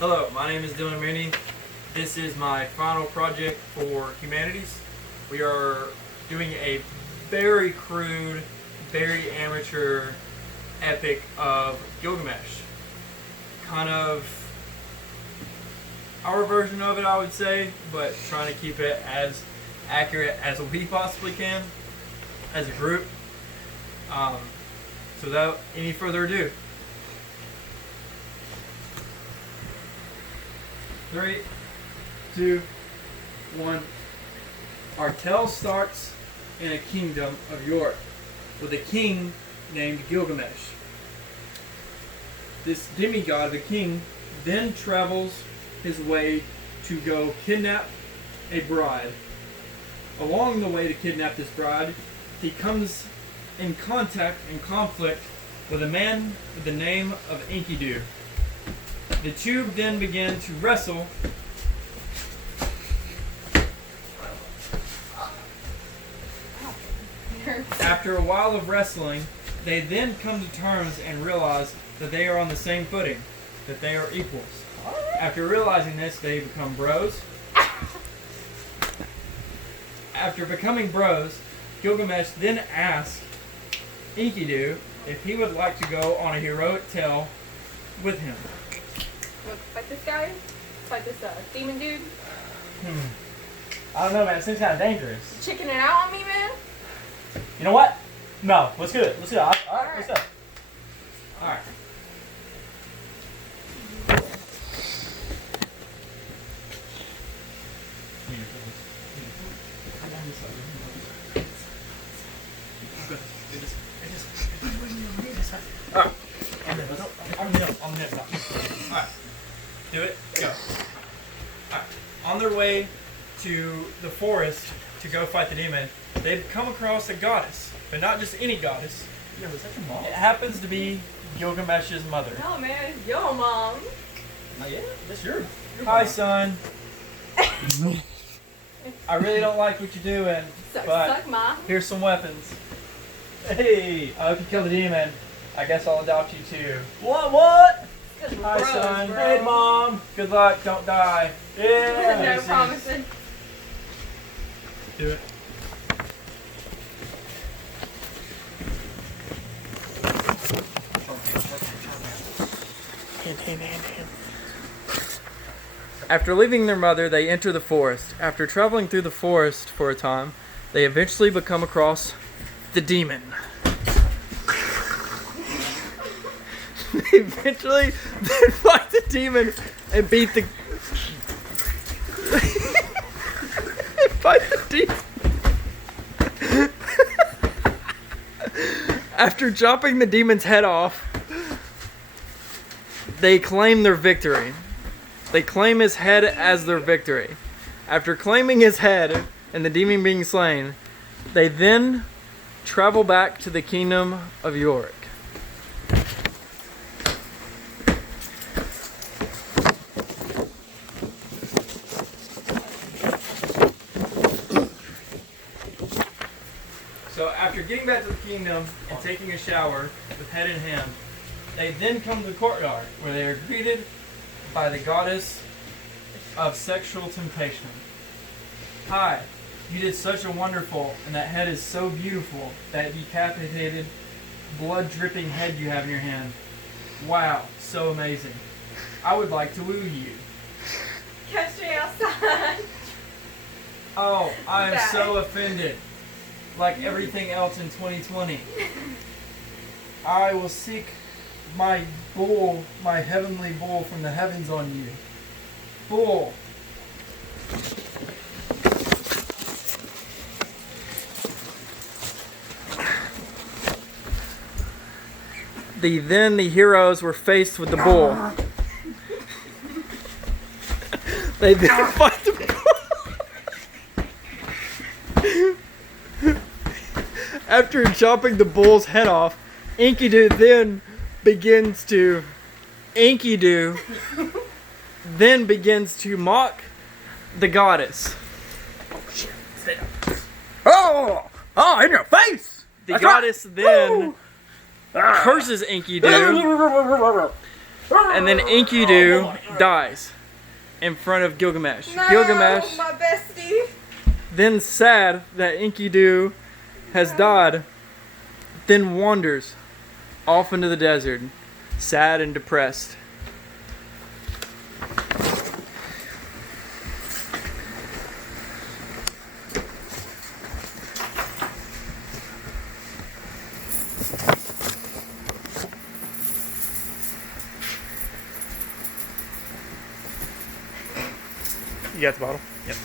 Hello, my name is Dylan Mooney. This is my final project for humanities. We are doing a very crude, very amateur epic of Gilgamesh. Kind of our version of it, I would say, but trying to keep it as accurate as we possibly can as a group. So without any further ado, 3, 2, 1. Our tale starts in a kingdom of York with a king named Gilgamesh. This demigod, the king, then travels his way to go kidnap a bride. Along the way to kidnap this bride, he comes in contact and conflict with a man with the name of Enkidu. The two then begin to wrestle. After a while of wrestling, they then come to terms and realize that they are on the same footing, that they are equals. After realizing this, they become bros. After becoming bros, Gilgamesh then asks Enkidu if he would like to go on a heroic tale with him. Want to fight this guy? Fight this demon dude? I don't know, man. It seems kind of dangerous. Chicking it out on me, man? You know what? No, let's do it. Let's do it. All right, let's go. Alright. Alright. Do it. Go. Alright. On their way to the forest to go fight the demon, they've come across a goddess. But not just any goddess. Yeah, was that your mom? It happens to be Gilgamesh's mother. No, man. It's your mom. Oh, yeah? That's your Hi, mom. son. I really don't like what you're doing, but Suck, ma. here's some weapons. Hey, I hope you kill the demon. I guess I'll adopt you too. What? Hi, Gross, son. bro. Hey, mom. Good luck. Don't die. Yeah. No promising. Do it. After leaving their mother, they enter the forest. After traveling through the forest for a time, they eventually become across the demon. They eventually then fight the demon and beat the fight the demon. After chopping the demon's head off, they claim their victory. They claim his head as their victory. After claiming his head and the demon being slain, they then travel back to the kingdom of York. So after getting back to the kingdom and taking a shower with head in hand, they then come to the courtyard where they are greeted by the goddess of sexual temptation. Hi, you did such a wonderful, and that head is so beautiful, that decapitated, blood-dripping head you have in your hand. Wow, so amazing. I would like to woo you. Catch me outside. Oh, I am Die. so offended. Like everything else in 2020. I will seek my bull, my heavenly bull from the heavens on you. Bull. Then the heroes were faced with the bull. They then fight the bull. After chopping the bull's head off, Enkidu then begins to mock the goddess. Oh, in your face! The goddess then curses Enkidu, and then Enkidu dies in front of Gilgamesh. No, Gilgamesh, my bestie. then sad that Enkidu has died, then wanders off into the desert, sad and depressed. You got the bottle? Yep.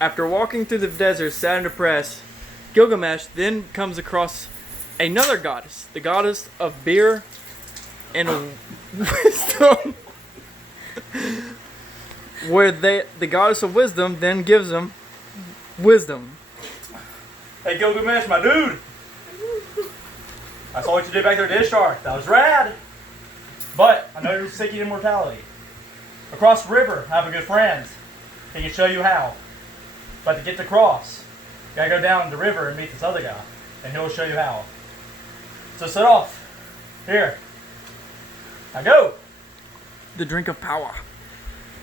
After walking through the desert, sad and depressed, Gilgamesh then comes across another goddess, the goddess of beer and wisdom, where the goddess of wisdom then gives him wisdom. Hey Gilgamesh, my dude! I saw what you did back there at Dish Shark. That was rad! But I know you're seeking immortality. Across the river, I have a good friend. He can show you how. But to get to cross, you gotta go down the river and meet this other guy. And he'll show you how. So set off. Here. Now go! The drink of power.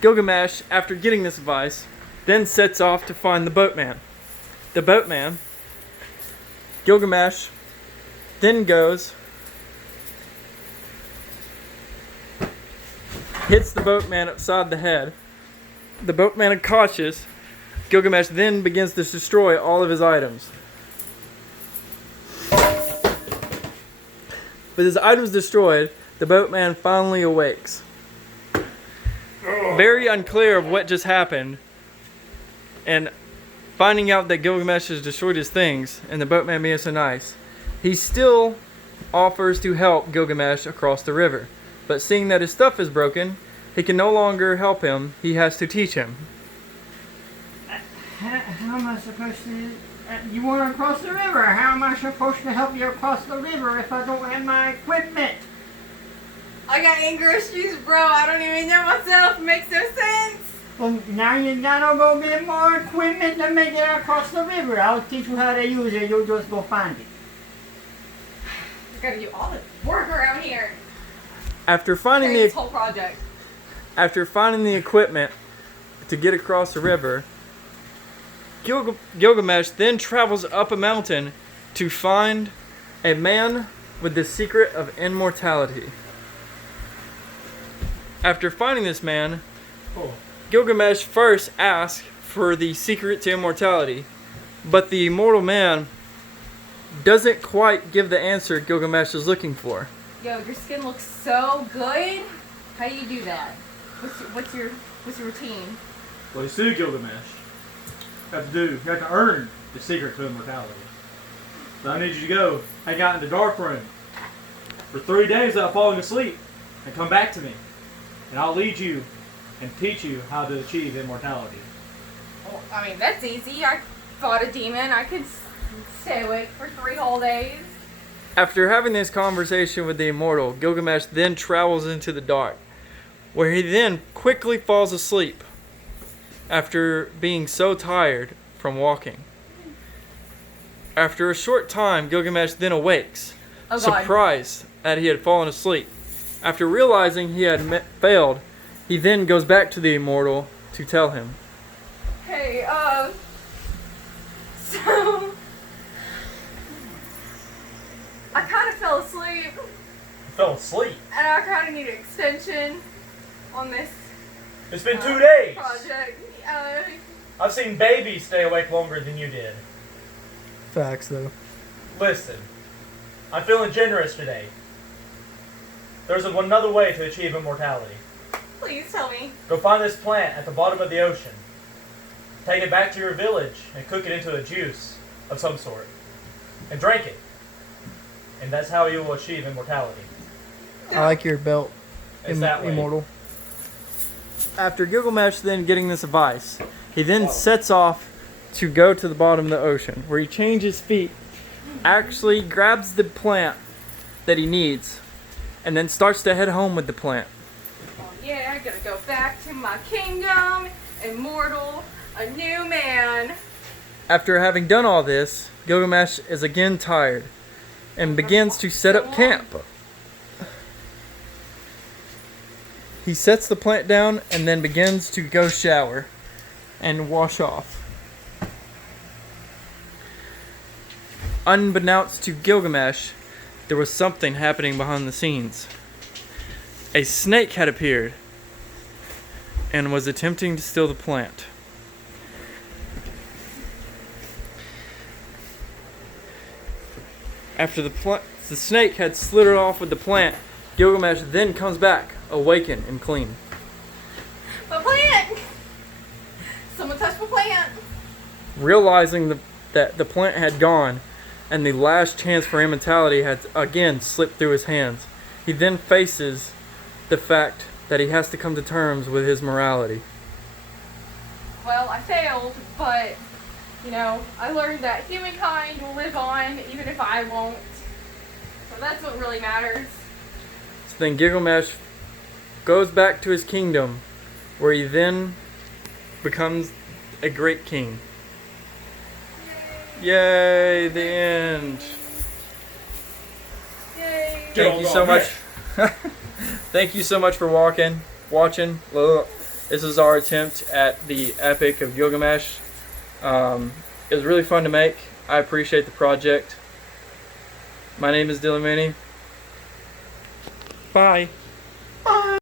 Gilgamesh, after getting this advice, then sets off to find the boatman. The boatman, Gilgamesh, then goes, hits the boatman upside the head. The boatman is cautious. Gilgamesh then begins to destroy all of his items. With his items destroyed, the boatman finally awakes. Very unclear of what just happened, and finding out that Gilgamesh has destroyed his things, and the boatman being so nice, he still offers to help Gilgamesh across the river. But seeing that his stuff is broken, he can no longer help him. He has to teach him. How am I supposed to... you want to cross the river? How am I supposed to help you across the river if I don't have my equipment? I got anger issues, bro. I don't even know myself. It makes no sense. Well, now you gotta go get more equipment to make it across the river. I'll teach you how to use it. You'll just go find it. I gotta do all the work around here. After finding This the whole project. After finding the equipment to get across the river, Gilgamesh then travels up a mountain to find a man with the secret of immortality. After finding this man, Gilgamesh first asks for the secret to immortality, but the immortal man doesn't quite give the answer Gilgamesh is looking for. Yo, your skin looks so good. How do you do that? What's your routine? Well, you see, Gilgamesh. You have to do. You have to earn the secret to immortality. So I need you to go hang out in the dark room for 3 days without falling asleep, and come back to me, and I'll lead you and teach you how to achieve immortality. Well, I mean, that's easy. I fought a demon. I could stay awake for 3 whole days. After having this conversation with the immortal, Gilgamesh then travels into the dark, where he then quickly falls asleep after being so tired from walking. After a short time, Gilgamesh then awakes, surprised that he had fallen asleep. After realizing he had failed, he then goes back to the immortal to tell him. Hey, so I kind of fell asleep, You fell asleep. and I kind of need an extension on this It's been 2 days. project. I've seen babies stay awake longer than you did. Facts, though. Listen, I'm feeling generous today. There's another way to achieve immortality. Please tell me. Go find this plant at the bottom of the ocean. Take it back to your village and cook it into a juice of some sort. And drink it. And that's how you will achieve immortality. I like your belt, It's that way. immortal. After Gilgamesh then getting this advice, he then sets off to go to the bottom of the ocean, where he changes feet, actually grabs the plant that he needs, and then starts to head home with the plant. Oh, yeah, I gotta go back to my kingdom, immortal, a new man. After having done all this, Gilgamesh is again tired and begins to set up camp. He sets the plant down and then begins to go shower and wash off. Unbeknownst to Gilgamesh, there was something happening behind the scenes. A snake had appeared and was attempting to steal the plant. After the snake had slithered off with the plant, Gilgamesh then comes back, awakened and clean. My plant! Someone touched my plant! Realizing that the plant had gone and the last chance for immortality had again slipped through his hands, he then faces the fact that he has to come to terms with his morality. Well, I failed, but, you know, I learned that humankind will live on even if I won't. So that's what really matters. So then Gilgamesh goes back to his kingdom, where he then becomes a great king. Yay, the end. Yay! Thank you so much. Thank you so much for watching. This is our attempt at the Epic of Gilgamesh. It was really fun to make. I appreciate the project. My name is Mooney. Bye.